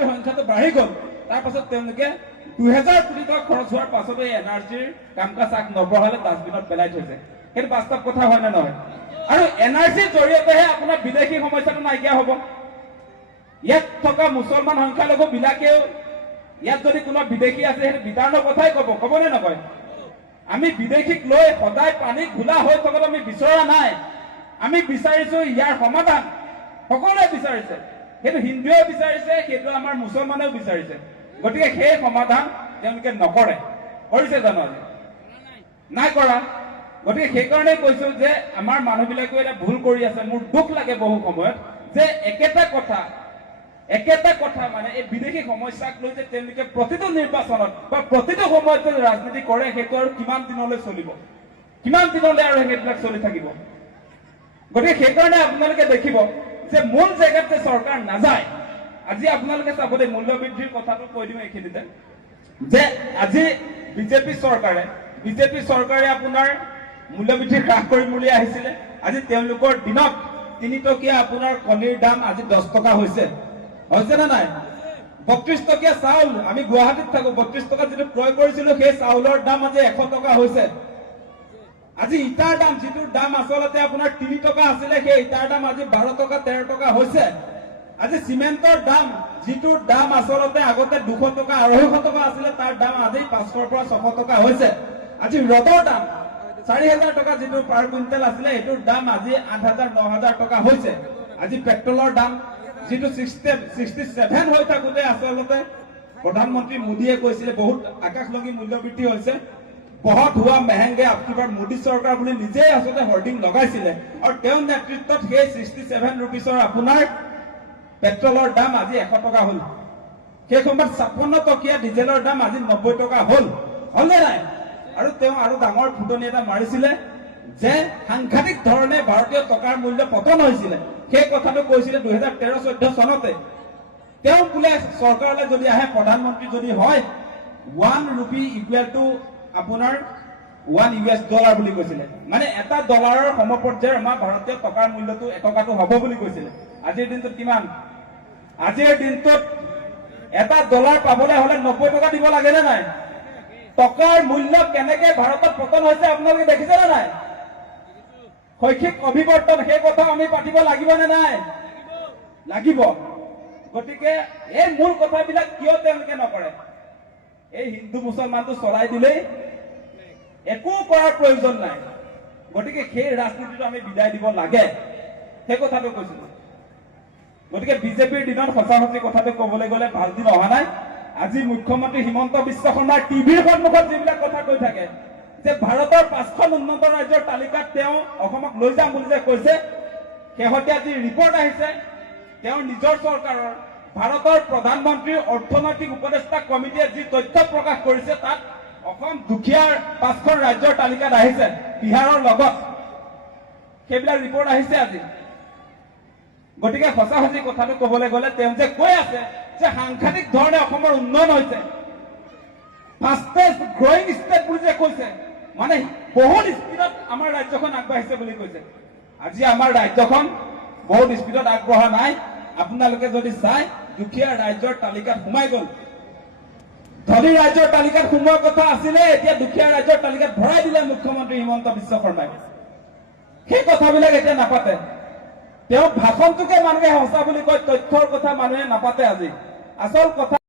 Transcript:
এনআৰচিৰ সংখ্যাটো বাঢ়ি গ'ল তাৰ পাছত তেওঁলোকে 2000 কোটি টকা খৰচ হোৱাৰ পাছতো এই এনআৰচিৰ কাম কাজ আগ নবঢ়ালে ডাষ্টবিনত পেলাই থৈছে সেইটো বাস্তৱ কথা হয় নে নহয় আৰু এনআৰচিৰ জৰিয়তেহে আপোনাৰ বিদেশী সমস্যাটো নাইকিয়া হ'ব ইয়াত থকা মুছলমান সংখ্যালঘু বিলাকেও ইয়াত যদি কোনো বিদেশী আছে সেইটো বিতাৰণৰ কথাই ক'ব নে নকয় আমি বিদেশীক লৈ সদায় পানী ঘোলা হৈ থকাটো আমি বিচৰা নাই আমি বিচাৰিছো ইয়াৰ সমাধান সকলোৱে বিচাৰিছে সেইটো হিন্দুৱেও বিচাৰিছে সেইটো আমাৰ মুছলমানেও বিচাৰিছে গতিকে সেই সমাধান তেওঁলোকে নকৰে কৰিছে জানো আজি নাই কৰা গতিকে সেইকাৰণে কৈছো যে আমাৰ মানুহবিলাকে এটা ভুল কৰি আছে মোৰ দুখ লাগে বহু সময়ত যে একেটা কথা মানে এই বিদেশী সমস্যাক লৈ যে তেওঁলোকে প্ৰতিটো নিৰ্বাচনত বা প্ৰতিটো সময়ত ৰাজনীতি কৰে সেইটো আৰু কিমান দিনলৈ চলিব কিমান দিনলৈ আৰু সেইবিলাক চলি থাকিব গতিকে সেইকাৰণে আপোনালোকে দেখিব যে মূল জেগাত যে চৰকাৰ নাযায় আজি আপোনালোকে চাব দেই মূল্য বৃদ্ধিৰ কথাটো কৈ দিওঁ এইখিনিতে যে আজি বিজেপি চৰকাৰে আপোনাৰ মূল্য বৃদ্ধি হ্ৰাস কৰিম বুলি আহিছিলে আজি তেওঁলোকৰ দিনত 3 টকীয়া আপোনাৰ কণীৰ দাম আজি 10 টকা হৈছে নে নাই 32 টকীয়া চাউল আমি গুৱাহাটীত থাকো 32 টকা যিটো ক্ৰয় কৰিছিলো সেই চাউলৰ দাম আজি 100 টকা হৈছে আজি ইটাৰ দাম যিটোৰ দাম আচলতে আপোনাৰ 3 টকা আছিলে সেই ইটাৰ দাম আজি 12 টকা 13 টকা হৈছে আজি সিমেন্টৰ দাম যিটোৰ দাম আচলতে আগতে 200 টকা 250 টকা আছিলে তাৰ দাম আজি 500 পৰা 600 টকা হৈছে আজি ৰদৰ দাম 4000 টকা যিটো পাৰ কুইণ্টেল আছিলে এটোৰ দাম আজি 8000 9000 টকা হৈছে আজি পেট্ৰলৰ দাম যিটো 67 হৈ থাকোতে আচলতে প্ৰধানমন্ত্ৰী মোদীয়ে কৈছিলে বহুত আকাশলংঘী মূল্য বৃদ্ধি হৈছে बहुत हुआ महंगे आपकी बार मोदी सरकार বুলি নিজে আসলে হোর্ডিং লগাইছিলে আৰু তেওঁৰ নেতৃত্বত সেই 67 रुपीसৰ আপোনাৰ পেট্ৰলৰ দাম আজি 100 টকা হ'ল সেই সময়ত 56 টকীয়া ডিজেলৰ দাম আজি 90 টকা হ'ল হলে নাই আৰু তেওঁ আৰু ডাঙৰ ফুটনি এটা মাৰিছিলে যে সাংঘাতিক ধৰণে ভাৰতীয় টকাৰ মূল্য পতন হৈছিলে সেই কথাটো কৈছিলে 2013-14 চনতে তেওঁ বোলে চৰকাৰলৈ যদি আহে প্ৰধানমন্ত্ৰী যদি হয় 1 rupee equal to আপোনাৰ 1 US ডলাৰ বুলি কৈছিলে মানে এটা ডলাৰৰ সমপৰ্যায়ৰ আমাৰ ভাৰতীয় টকাৰ মূল্যটো এটকাটো হ'ব বুলি কৈছিলে আজিৰ দিনটোত কিমান আজিৰ দিনটোত এটা ডলাৰ পাবলৈ হলে 90 টকা দিব লাগে নে নাই টকাৰ মূল্য কেনেকৈ ভাৰতত পতন হৈছে আপোনালোকে দেখিছে নে নাই শৈক্ষিক অভিৱৰ্তন সেই কথা আমি পাতিব লাগিব নে নাই লাগিব গতিকে এই মূল কথাবিলাক কিয় তেওঁলোকে নকৰে এই হিন্দু মুছলমানটো চলাই দিলেই একো কৰাৰ প্ৰয়োজন নাই গতিকে সেই ৰাজনীতিটো আমি বিদায় দিব লাগে সেই কথাটো কৈছিলো গতিকে বিজেপিৰ দিনত সঁচা কথাটো ক'বলৈ গ'লে ভাল দিন অহা নাই আজি মুখ্যমন্ত্ৰী হিমন্ত বিশ্ব শৰ্মাৰ টিভিৰ সন্মুখত যিবিলাক কথা কৈ থাকে যে ভাৰতৰ 5খন উন্নত ৰাজ্যৰ তালিকাত তেওঁ অসমক লৈ যাম বুলি যে কৈছে শেহতীয়া যি ৰিপৰ্ট আহিছে তেওঁৰ নিজৰ চৰকাৰৰ ভাৰতৰ প্ৰধানমন্ত্ৰীৰ অৰ্থনৈতিক উপদেষ্টা কমিটিয়ে যি তথ্য প্ৰকাশ কৰিছে তাত অসম দুখীয়াৰ 5খন ৰাজ্যৰ তালিকাত আহিছে বিহাৰৰ লগত সেইবিলাক ৰিপৰ্ট আহিছে আজি গতিকে সঁচা কথাটো ক'বলৈ গ'লে তেওঁ যে কৈ আছে যে সাংঘাতিক ধৰণে অসমৰ উন্নয়ন হৈছে ফাষ্টেষ্ট গ্ৰয়িং ষ্টেট বুলি যে কৈছে মানে বহুত স্পীডত আমাৰ ৰাজ্যখন আগবাঢ়িছে বুলি কৈছে আজি আমাৰ ৰাজ্যখন বহুত স্পীডত আগবঢ়া নাই আপোনালোকে যদি চাই দুখীয়া ৰাজ্যৰ তালিকাত সোমাই গ'ল ধনী ৰাজ্যৰ তালিকাত সোমোৱাৰ কথা আছিলে এতিয়া দুখীয়া ৰাজ্যৰ তালিকাত ভৰাই দিলে মুখ্যমন্ত্ৰী হিমন্ত বিশ্ব শৰ্মাই সেই কথাবিলাক এতিয়া নাপাতে তেওঁ ভাষণটোকে মানুহে সঁচা বুলি কয় তথ্যৰ কথা মানুহে নাপাতে আজি আচল কথা